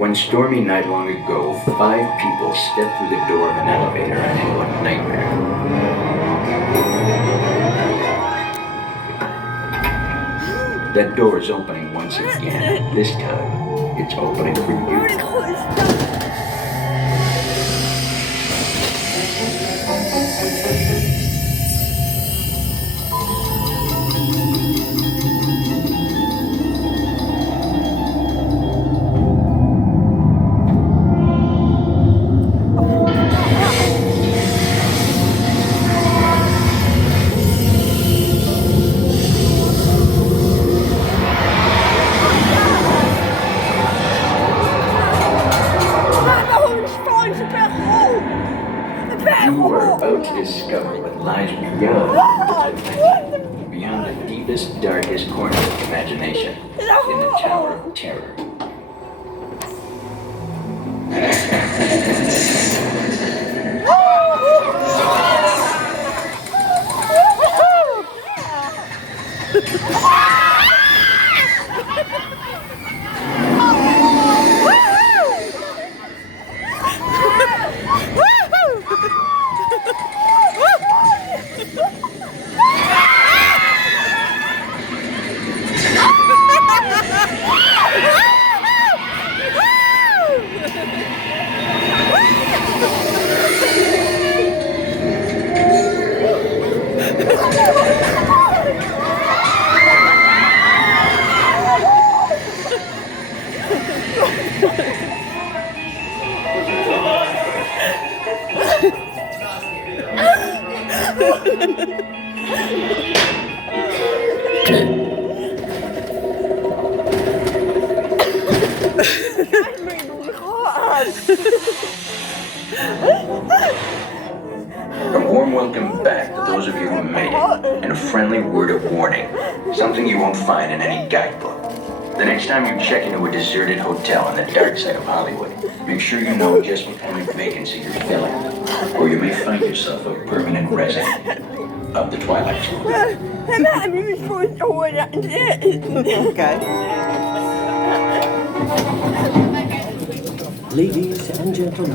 One stormy night long ago, 5 people stepped through the door of an elevator and into a nightmare. That door is opening once again. This time, it's opening for you. You are about to discover what lies beyond the deepest, darkest corners of imagination, in the Tower of Terror. A warm welcome back to those of you who made it, and a friendly word of warning. Something you won't find in any guidebook. The next time you check into a deserted hotel on the dark side of Hollywood, make sure you know just what kind of vacancy you're filling, or you may find yourself a permanent resident of the Twilight Zone. Okay. Ladies and gentlemen.